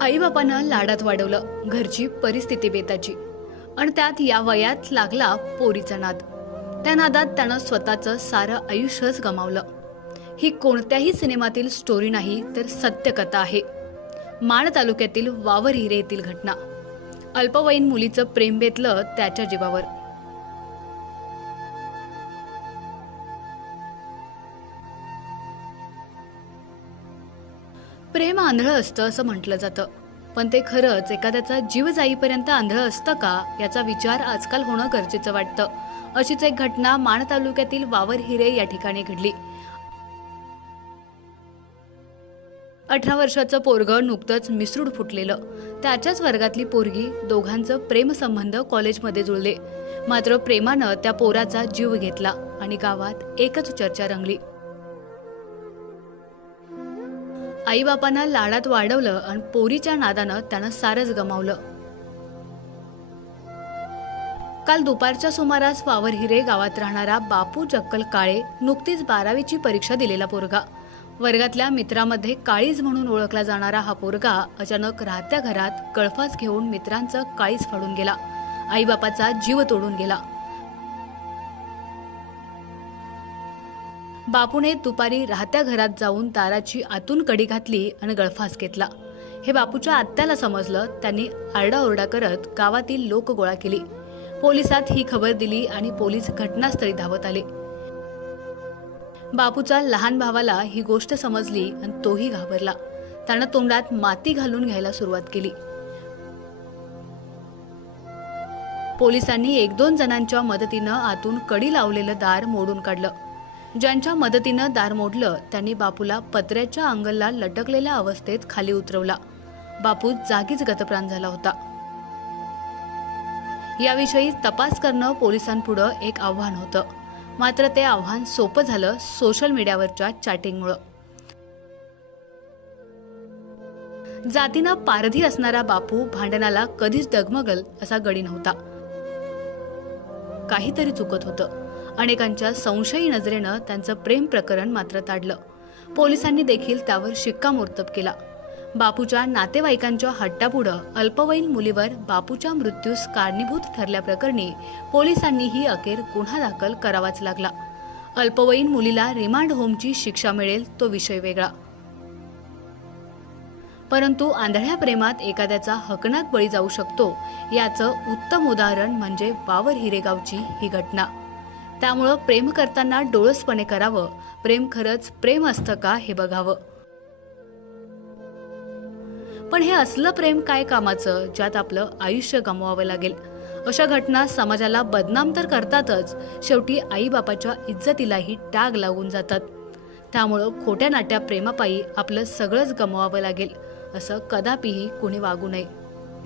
आईबापानं लाडात वाढवलं घरची परिस्थिती बेताची. आणि त्यात या वयात लागला पोरीचा नाद. त्या नादात त्यानं स्वतःचं सारं आयुष्यच गमावलं. ही कोणत्याही सिनेमातील स्टोरी नाही तर सत्यकथा आहे. माण तालुक्यातील वावर हिरे येथील घटना. अल्पवयीन मुलीचं प्रेम बेतलं त्याच्या जीवावर. प्रेम आंधळं असतं असं म्हटलं जातं. पण ते खरंच एखाद्याचा जीव जाईपर्यंत आंधळं असतं का? याचा विचार आजकाल होणं गरजेचं वाटतं. अशीच एक घटना माण तालुक्यातील वावर हिरे या ठिकाणी घडली. अठरा वर्षाचं पोरगं नुकतंच मिसरूड फुटलेलं. त्याच्याच वर्गातली पोरगी दोघांचं प्रेमसंबंध कॉलेजमध्ये जुळले. मात्र प्रेमानं त्या पोराचा जीव घेतला आणि गावात एकच चर्चा रंगली. आईबापानं लाडात वाढवलं आणि पोरीच्या नादानं त्यानं सारच गमावलं. काल दुपारच्या सुमारास वावर हिरे गावात राहणारा बापू जक्कल काळे नुकतीच बारावीची परीक्षा दिलेला पोरगा. वर्गातल्या मित्रामध्ये काळीज म्हणून ओळखला जाणारा हा पोरगा अचानक राहत्या घरात कळफास घेऊन मित्रांचं काळीज फाडून गेला. आईबापाचा जीव तोडून गेला. बापूने दुपारी राहत्या घरात जाऊन दाराची आतून कडी घातली आणि गळफास घेतला. हे बापूच्या आत्याला समजलं त्यांनी आरडाओरडा करत गावातील लोक गोळा केली. पोलिसात ही खबर दिली आणि पोलीस घटनास्थळी धावत आले. बापूच्या लहान भावाला ही गोष्ट समजली आणि तोही घाबरला. त्यानं तोंडात माती घालून घ्यायला सुरुवात केली. पोलिसांनी एक दोन जणांच्या मदतीनं आतून कडी लावलेलं दार मोडून काढलं. ज्यांच्या मदतीनं दार मोडलं त्यांनी बापूला पत्र्याच्या अंगलला लटकलेल्या अवस्थेत खाली उतरवला. बापू जागीच गतप्राण झाला होता. याविषयी तपास करणं पोलिसांपुढं एक आव्हान होतं. मात्र ते आव्हान सोपं झालं सोशल मीडियावरच्या चॅटिंगमुळं. जातीनं पारधी असणारा बापू भांडणाला कधीच डगमगल असा गडी नव्हता. काहीतरी चुकत होतं. अनेकांच्या संशयी नजरेनं त्यांचं प्रेम प्रकरण मात्र ताडलं. पोलिसांनी देखील त्यावर शिक्कामोर्तब केला. बापूच्या नातेवाईकांच्या हट्टापुढं अल्पवयीन मुलीवर बापूच्या मृत्यूस कारणीभूत ठरल्याप्रकरणी पोलिसांनीही अखेर गुन्हा दाखल करावाच लागला. अल्पवयीन मुलीला रिमांड होमची शिक्षा मिळेल तो विषय वेगळा. परंतु आंधळ्या प्रेमात एखाद्याचा हकनाक बळी जाऊ शकतो याचं उत्तम उदाहरण म्हणजे वावर हिरेगावची ही घटना. त्यामुळं प्रेम करताना डोळसपणे करावं. प्रेम खरंच प्रेम असतं का हे बघावं. पण हे असलं प्रेम काय कामाचं ज्यात आपलं आयुष्य गमवावं लागेल? अशा घटना समाजाला बदनाम तर करतातच शेवटी आईबापाच्या इज्जतीलाही टाग लागून जातात. त्यामुळं खोट्या नाट्या प्रेमापायी आपलं सगळंच गमवावं लागेल असं कदापिही कुणी वागू नये.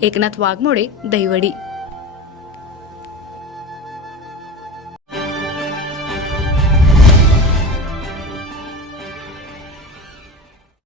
एकनाथ वाघमोडे दहिवडी.